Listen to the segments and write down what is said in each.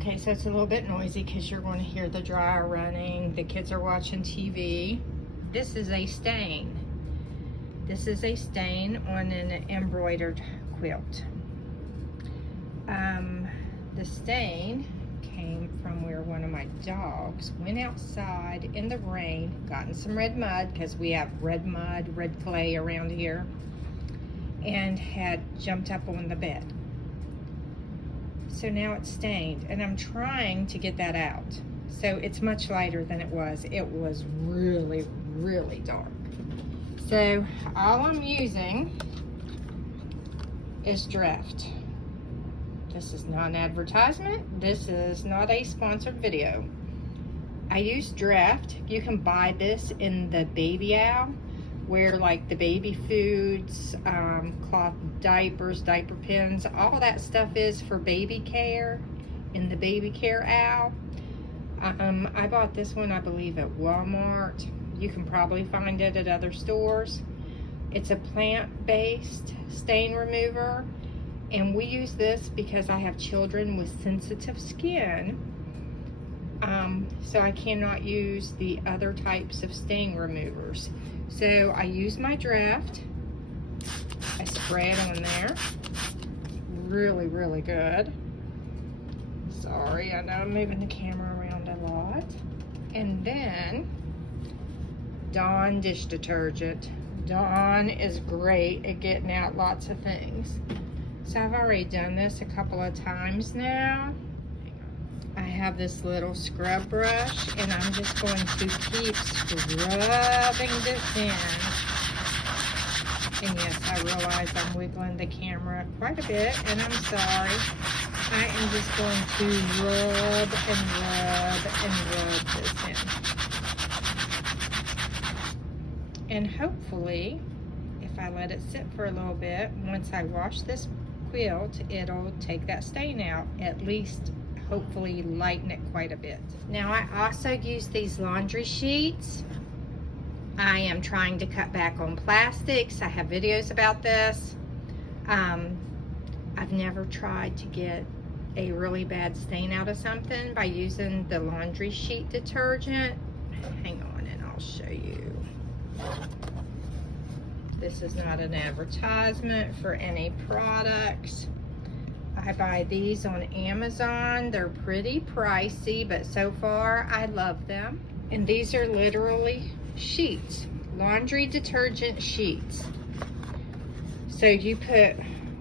Okay, so it's a little bit noisy because you're going to hear the dryer running. The kids are watching TV. This is a stain. This is a stain on an embroidered quilt. The stain came from where one of my dogs went outside in the rain, got in some red mud, because we have red mud, red clay around here, and had jumped up on the bed. So now it's stained, and I'm trying to get that out. So it's much lighter than it was. It was really, really dark. So all I'm using is Drift. This is not an advertisement. This is not a sponsored video. I use Drift. You can buy this in the baby aisle, where like the baby foods, cloth diapers, diaper pins, all that stuff is for baby care, in the baby care aisle. I bought this one, I believe, at Walmart. You can probably find it at other stores. It's a plant-based stain remover, and we use this because I have children with sensitive skin. So I cannot use the other types of stain removers. So I use my Drift. I spray it on there. Really, really good. Sorry, I know I'm moving the camera around a lot. And then Dawn dish detergent. Dawn is great at getting out lots of things. So I've already done this a couple of times now. I have this little scrub brush, and I'm just going to keep scrubbing this in. And yes, I realize I'm wiggling the camera quite a bit, and I'm sorry. I am just going to rub and rub and rub this in. And hopefully, if I let it sit for a little bit, once I wash this quilt, it'll take that stain out, at least hopefully lighten it quite a bit. Now I also use these laundry sheets. I am trying to cut back on plastics. I have videos about this. I've never tried to get a really bad stain out of something by using the laundry sheet detergent. Hang on and I'll show you. This is not an advertisement for any products. I buy these on Amazon. They're pretty pricey, but so far I love them. And these are literally sheets, laundry detergent sheets. So you put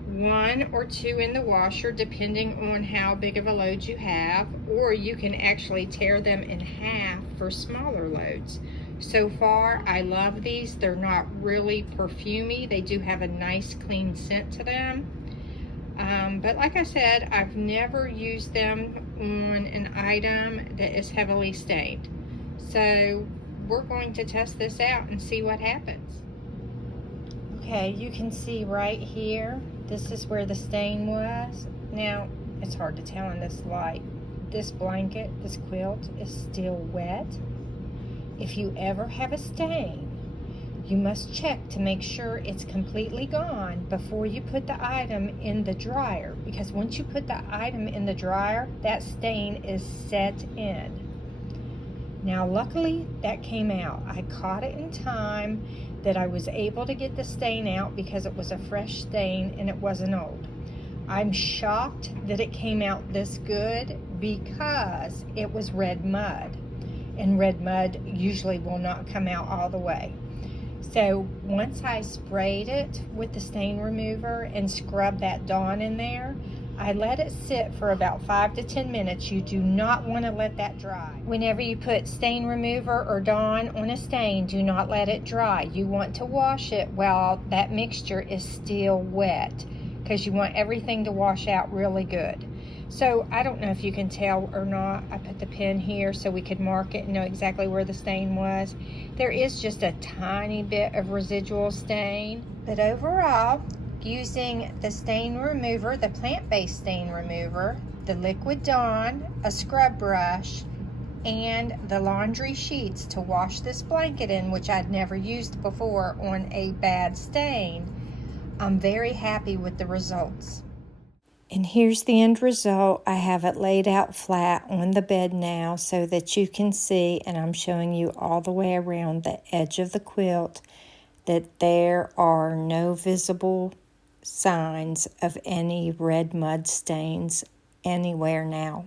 1 or 2 in the washer depending on how big of a load you have, or you can actually tear them in half for smaller loads. So far I love these. They're not really perfumey. They do have a nice clean scent to them. But like I said, I've never used them on an item that is heavily stained. So we're going to test this out and see what happens. Okay, you can see right here, this is where the stain was. Now, it's hard to tell in this light. This blanket, this quilt, is still wet. If you ever have a stain, you must check to make sure it's completely gone before you put the item in the dryer, because once you put the item in the dryer, that stain is set in. Now luckily that came out. I caught it in time that I was able to get the stain out because it was a fresh stain and it wasn't old. I'm shocked that it came out this good because it was red mud, and red mud usually will not come out all the way. So once I sprayed it with the stain remover and scrubbed that Dawn in there, I let it sit for about 5 to 10 minutes. You do not want to let that dry. Whenever you put stain remover or Dawn on a stain, do not let it dry. You want to wash it while that mixture is still wet, because you want everything to wash out really good. So I don't know if you can tell or not. I put the pin here so we could mark it and know exactly where the stain was. There is just a tiny bit of residual stain, but overall, using the stain remover, the plant-based stain remover, the liquid Dawn, a scrub brush, and the laundry sheets to wash this blanket in, which I'd never used before on a bad stain, I'm very happy with the results. And here's the end result. I have it laid out flat on the bed now so that you can see, and I'm showing you all the way around the edge of the quilt, that there are no visible signs of any red mud stains anywhere now.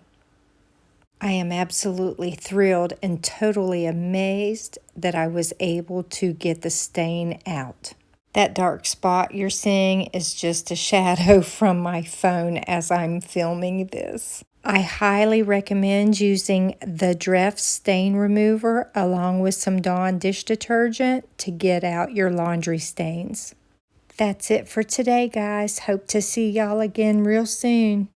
I am absolutely thrilled and totally amazed that I was able to get the stain out. That dark spot you're seeing is just a shadow from my phone as I'm filming this. I highly recommend using the Dreft stain remover along with some Dawn dish detergent to get out your laundry stains. That's it for today, guys. Hope to see y'all again real soon.